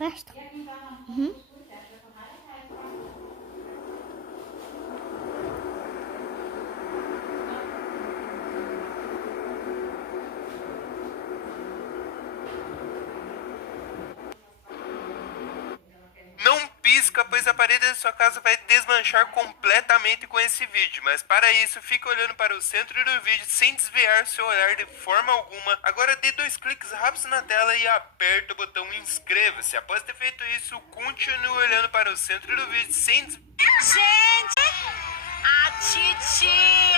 Presta. Uhum. Não pisca, pois a parede da sua casa vai desmanchar completamente com esse vídeo. Mas para isso, fique olhando para o centro do vídeo sem desviar seu olhar de forma alguma. Agora dê 2 cliques rápidos na tela e aperta o botão inscreva-se. Após ter feito isso, continue olhando para o centro do vídeo sem desviar. Gente, a Titi